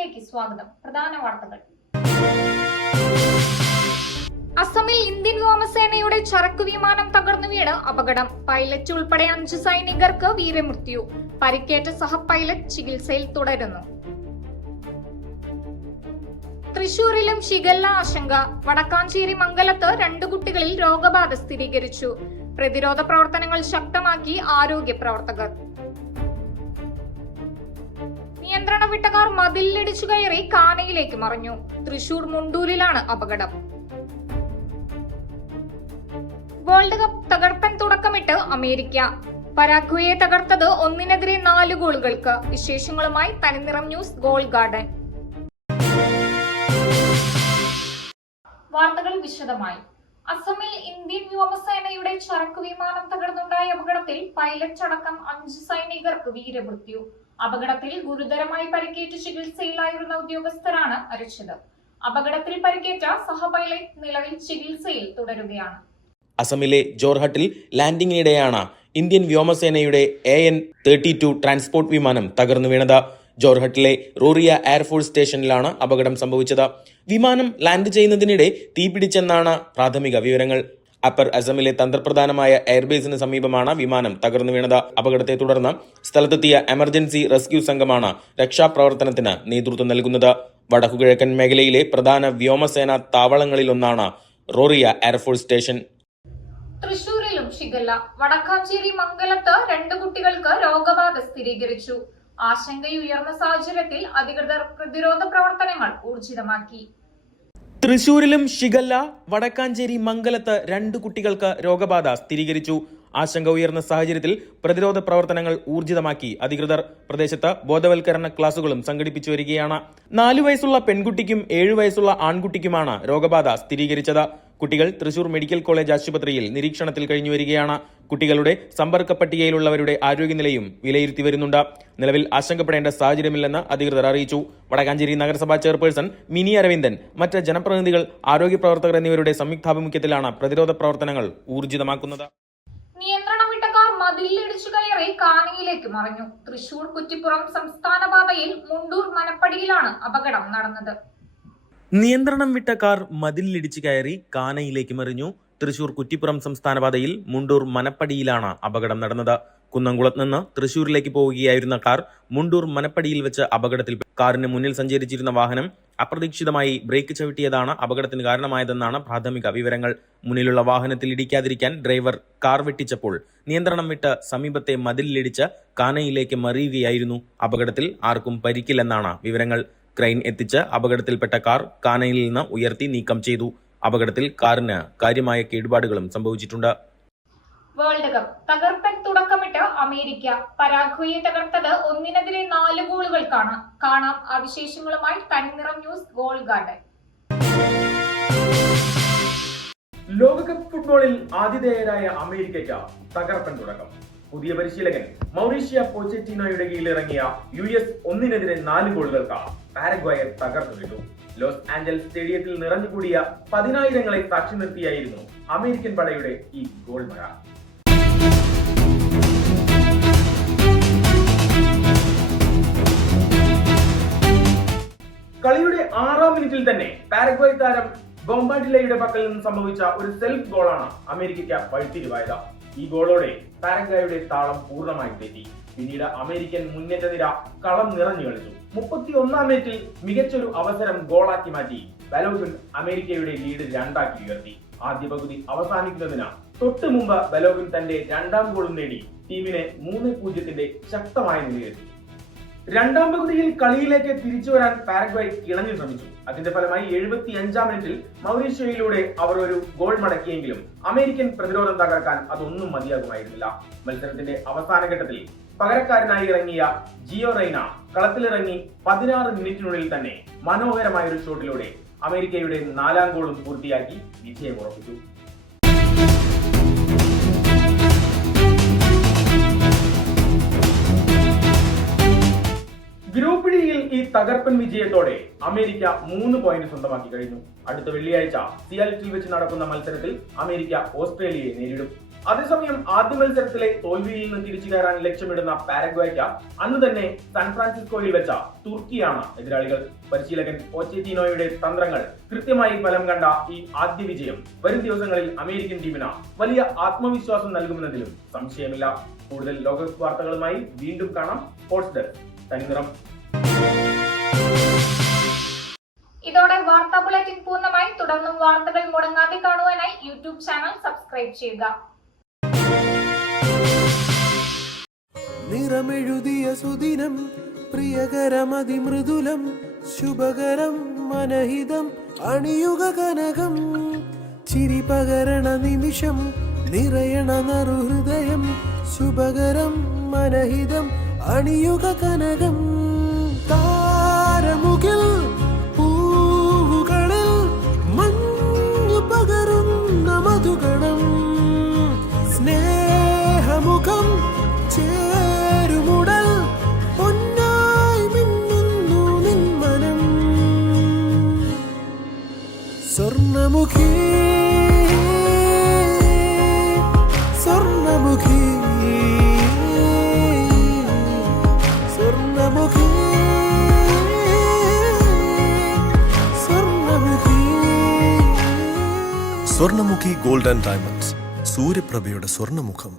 ന്യൂസിലേക്ക് സ്വാഗതം. പ്രധാന വാർത്തകൾ. അസമിൽ ഇന്ത്യൻ വ്യോമസേനയുടെ ചരക്ക് വിമാനം തകർന്നു വീണ് അപകടം. പൈലറ്റ് ഉൾപ്പെടെ 5 സൈനികർക്ക് വീരമൃത്യു. പരിക്കേറ്റ സഹ പൈലറ്റ് ചികിത്സയിൽ തുടരുന്നു. തൃശൂരിലും ഷിഗല്ല ആശങ്ക. വടക്കാഞ്ചേരി മംഗലത്ത് 2 കുട്ടികളിൽ രോഗബാധ സ്ഥിരീകരിച്ചു. പ്രതിരോധ പ്രവർത്തനങ്ങൾ ശക്തമാക്കി ആരോഗ്യ പ്രവർത്തകർ. നിയന്ത്രണം വിട്ട കാർ മതിലിടിച്ചു കയറി കാനയിലേക്ക് മറിഞ്ഞു. തൃശൂർ മുണ്ടൂരിലാണ് അപകടം. വേൾഡ് കപ്പ് തകർപ്പൻ തുടക്കമിട്ട് അമേരിക്ക. പരാഗ്വയെ തകർത്തത് 1-4 ഗോളുകൾക്ക്. വിശേഷങ്ങളുമായി തനിനിറം ന്യൂസ് ഗോൾ ഗാർഡൻ. വാർത്തകൾ വിശദമായി. അസമിൽ ഇന്ത്യൻ വ്യോമസേനയുടെ ചരക്ക് വിമാനം തകർന്നുണ്ടായ അപകടത്തിൽ പൈലറ്റ് അടക്കം 5 സൈനികർക്ക് വീരമൃത്യു. അപകടത്തിൽ ഗുരുതരമായി പരിക്കേറ്റ് ചികിത്സയിലായിരുന്ന ഉദ്യോഗസ്ഥരാണ് മരിച്ചത്. അപകടത്തിൽ പരിക്കേറ്റ സഹ പൈലറ്റ് നിലവിൽ ചികിത്സയിൽ തുടരുകയാണ്. അസമിലെ ജോർഹട്ടിൽ ലാൻഡിംഗിനിടെയാണ് ഇന്ത്യൻ വ്യോമസേനയുടെ AN-32 ട്രാൻസ്പോർട്ട് വിമാനം തകർന്നു വീണത്. ജോർഹട്ടിലെ റോറിയ എയർഫോഴ്സ് സ്റ്റേഷനിലാണ് അപകടം സംഭവിച്ചത്. വിമാനം ലാൻഡ് ചെയ്യുന്നതിനിടെ തീപിടിച്ചെന്നാണ് പ്രാഥമിക വിവരങ്ങൾ. അപ്പർ അസമിലെ തന്ത്രപ്രധാനമായ എയർബേസിന് സമീപമാണ് വിമാനം തകർന്നു വീണത്. അപകടത്തെ തുടർന്ന് സ്ഥലത്തെത്തിയ എമർജൻസി റെസ്ക്യൂ സംഘമാണ് രക്ഷാപ്രവർത്തനത്തിന് നേതൃത്വം നൽകുന്നത്. വടക്കുകിഴക്കൻ മേഖലയിലെ പ്രധാന വ്യോമസേനാ താവളങ്ങളിലൊന്നാണ് റോറിയ എയർഫോഴ്സ് സ്റ്റേഷൻ. തൃശൂരിലും ഷിഗല്ല. വടക്കാഞ്ചേരി മംഗലത്ത് 2 കുട്ടികൾക്ക് രോഗബാധ സ്ഥിരീകരിച്ചു. ആശങ്കയുയർന്ന സാഹചര്യത്തിൽ അധികൃതർ പ്രതിരോധ പ്രവർത്തനങ്ങൾ ഊർജിതമാക്കി. തൃശൂരിലും ഷിഗല്ല. വടക്കാഞ്ചേരി മംഗലത്ത് 2 കുട്ടികൾക്ക് രോഗബാധ സ്ഥിരീകരിച്ചു. ആശങ്ക ഉയർന്ന സാഹചര്യത്തിൽ പ്രതിരോധ പ്രവർത്തനങ്ങൾ ഊർജിതമാക്കി അധികൃതർ. പ്രദേശത്ത് ബോധവൽക്കരണ ക്ലാസുകളും സംഘടിപ്പിച്ചു വരികയാണ്. 4 വയസ്സുള്ള പെൺകുട്ടിക്കും 7 വയസ്സുള്ള ആൺകുട്ടിക്കുമാണ് രോഗബാധ സ്ഥിരീകരിച്ചത്. കുട്ടികൾ തൃശൂർ മെഡിക്കൽ കോളേജ് ആശുപത്രിയിൽ നിരീക്ഷണത്തിൽ കഴിഞ്ഞു വരികയാണ്. കുട്ടികളുടെ സമ്പർക്ക പട്ടികയിലുള്ളവരുടെ ആരോഗ്യനിലയും വിലയിരുത്തി വരുന്നുണ്ട്. നിലവിൽ ആശങ്കപ്പെടേണ്ട സാഹചര്യമില്ലെന്ന് അധികൃതർ അറിയിച്ചു. വടക്കാഞ്ചേരി നഗരസഭാ ചെയർപേഴ്സൺ മിനി അരവിന്ദൻ, മറ്റ് ജനപ്രതിനിധികൾ, ആരോഗ്യ പ്രവർത്തകർ എന്നിവരുടെ സംയുക്താഭിമുഖ്യത്തിലാണ് പ്രതിരോധ പ്രവർത്തനങ്ങൾ ഊർജിതമാക്കുന്നത്. നിയന്ത്രണം വിട്ട കാർ മതിലിടിച്ചു കയറി കാനയിലേക്ക് മറിഞ്ഞു. തൃശൂർ കുറ്റിപ്പുറം സംസ്ഥാന പാതയിൽ മുണ്ടൂർ മനപ്പടിയിലാണ് അപകടം നടന്നത്. നിയന്ത്രണം വിട്ട കാർ മതിലിടിച്ചു കയറി കാനയിലേക്ക് മറിഞ്ഞു. തൃശൂർ കുറ്റിപ്പുറം സംസ്ഥാന പാതയിൽ മുണ്ടൂർ മനപ്പടിയിലാണ് അപകടം നടന്നത്. കുന്നംകുളത്ത് നിന്ന് തൃശൂരിലേക്ക് പോവുകയായിരുന്ന കാർ മുണ്ടൂർ മനപ്പടിയിൽ വെച്ച് അപകടത്തിൽ. കാറിന് മുന്നിൽ സഞ്ചരിച്ചിരുന്ന വാഹനം അപ്രതീക്ഷിതമായി ബ്രേക്ക് ചവിട്ടിയതാണ് അപകടത്തിന് കാരണമായതെന്നാണ് പ്രാഥമിക വിവരങ്ങൾ. മുന്നിലുള്ള വാഹനത്തിൽ ഇടിക്കാതിരിക്കാൻ ഡ്രൈവർ കാർ വെട്ടിച്ചപ്പോൾ നിയന്ത്രണം വിട്ട് സമീപത്തെ മതിലിടിച്ച് കാനയിലേക്ക് മറിയുകയായിരുന്നു. അപകടത്തിൽ ആർക്കും പരിക്കില്ലെന്നാണ് വിവരങ്ങൾ. ക്രെയിൻ എത്തിച്ച് അപകടത്തിൽപ്പെട്ട കാർ കാനയിൽ നിന്ന് ഉയർത്തി നീക്കം ചെയ്തു. അപകടത്തിൽ കാറിന് കാര്യമായ കേടുപാടുകളും സംഭവിച്ചിട്ടുണ്ട്. വേൾഡ് കപ്പ് തകർപ്പൻ തുടക്കമിട്ട് അമേരിക്ക. പരാഗ്വയെ തകർത്തത് 1-4 ഗോളുകൾക്കാണ്. കാണാം ആ വിശേഷങ്ങളുമായി തനിനിറം ന്യൂസ് ഗോൾ ഗാർഡൻ. ലോകകപ്പ് ഫുട്ബോളിൽ ആതിഥേയരായ അമേരിക്കയ്ക്ക് തകർപ്പൻ തുടക്കം. പുതിയ പരിശീലകൻ മൗറീഷ്യ പോച്ചറ്റിനോയുടെ കീഴിലിറങ്ങിയ US 1-4 ഗോളുകൾക്ക് പാരഗ്വയെ തകർന്നു വിട്ടു. ലോസ് ആഞ്ചൽസ് സ്റ്റേഡിയത്തിൽ നിറഞ്ഞുകൂടിയ 10,000ങ്ങളെ സാക്ഷി നിർത്തിയായിരുന്നു അമേരിക്കൻ പടയുടെ ഈ ഗോൾ മഴ. കളിയുടെ 6ാം മിനിറ്റിൽ തന്നെ പാരഗ്വേ താരം ഗോംബാഡിലയുടെ പക്കൽ നിന്ന് സംഭവിച്ച ഒരു സെൽഫ് ഗോളാണ് അമേരിക്കയ്ക്ക് വഴിത്തിരിവായത്. ഈ ഗോളോടെ പാരഗ്വയുടെ താളം പൂർണ്ണമായി തെറ്റി. പിന്നീട് അമേരിക്കൻ മുന്നേറ്റ നിര കളം നിറഞ്ഞു കളിച്ചു. 31ാം മിനിറ്റിൽ മികച്ചൊരു അവസരം ഗോളാക്കി മാറ്റി ബലോഗൻ അമേരിക്കയുടെ ലീഡ് 2 ഉയർത്തി. ആദ്യ പകുതി അവസാനിക്കുന്നതിന് തൊട്ടു മുമ്പ് ബലോഗൻ തന്റെ 2ാം ഗോളും നേടി ടീമിനെ 3-0 ശക്തമായ നിലയിലെത്തി. 2ാം പകുതിയിൽ കളിയിലേക്ക് തിരിച്ചു വരാൻ പാരഗ്വേ കിണഞ്ഞു ശ്രമിച്ചു. അതിന്റെ ഫലമായി 75ാം മിനിറ്റിൽ മൗറീഷ്യയിലൂടെ അവർ ഒരു ഗോൾ മടക്കിയെങ്കിലും അമേരിക്കൻ പ്രതിരോധം തകർക്കാൻ അതൊന്നും മതിയാകുമായിരുന്നില്ല. മത്സരത്തിന്റെ അവസാന ഘട്ടത്തിൽ പകരക്കാരനായി ഇറങ്ങിയ ജിയോ റെയ്ന കളത്തിലിറങ്ങി 16 മിനിറ്റിനുള്ളിൽ തന്നെ മനോഹരമായ ഒരു ഷോട്ടിലൂടെ അമേരിക്കയുടെ 4ാം ഗോളും പൂർത്തിയാക്കി വിജയം ഉറപ്പിച്ചു. ഗ്രൂപ്പ് ഡിയിൽ ഈ തകർപ്പൻ വിജയത്തോടെ അമേരിക്ക 3 പോയിന്റ് സ്വന്തമാക്കി കഴിഞ്ഞു. അടുത്ത വെള്ളിയാഴ്ച സിയാറ്റിൽ വെച്ച് നടക്കുന്ന മത്സരത്തിൽ അമേരിക്ക ഓസ്ട്രേലിയയെ നേരിടും. അതേസമയം ആദ്യ മത്സരത്തിലെ തോൽവിയിൽ നിന്ന് തിരിച്ചു കയറാൻ ലക്ഷ്യമിടുന്ന പാരഗ്വായ്ക്ക് അന്ന് തന്നെ സാൻ ഫ്രാൻസിസ്കോയിൽ വെച്ച തുർക്കിയാണ് എതിരാളികൾ. പരിശീലകൻ പോച്ചെറ്റീനോയുടെ തന്ത്രങ്ങൾ കൃത്യമായി ഫലം കണ്ട ഈ ആദ്യ വിജയം വരും ദിവസങ്ങളിൽ അമേരിക്കൻ ടീമിന് വലിയ ആത്മവിശ്വാസം നൽകുമെന്നതിലും സംശയമില്ല. കൂടുതൽ ലോകകപ്പ് വാർത്തകളുമായി വീണ്ടും കാണാം. സ്പോർട്സ് ഡെസ്ക് തനിനിറം. ഇതോടെ വാർത്താ ബുള്ളറ്റിൻ പൂർണ്ണമായി. തുടർന്നും വാർത്തകൾ മുടങ്ങാതെ കാണുവാനായി യൂട്യൂബ് ചാനൽ സബ്സ്ക്രൈബ് ചെയ്യുക. നിറമെഴുതിയ സുദിനം പ്രിയകരമതിമൃദുലം ശുഭകരം മനഹിതം അണിയുക കനകം ചിരി പകരണ നിമിഷം നിറയണ നറുഹൃദയം ശുഭകരം മനഹിതം അണിയുക കനകം താരമുകിൽ പൂവുകളിൽ മഞ്ഞു പകരുന്ന മധുഗണം സ്നേഹമുഖം ചേരുമുടൽ പൊന്നായി മിന്നുന്നു നിൻ മനം സ്വർണ്ണമുഖി സ്വർണ്ണമുഖി സ്വർണ്ണമുഖി സ്വർണ്ണമുഖി സ്വർണ്ണമുഖി ഗോൾഡ് ആൻഡ് ഡയമണ്ട്സ്, സൂര്യപ്രഭയുടെ സ്വർണ്ണമുഖം.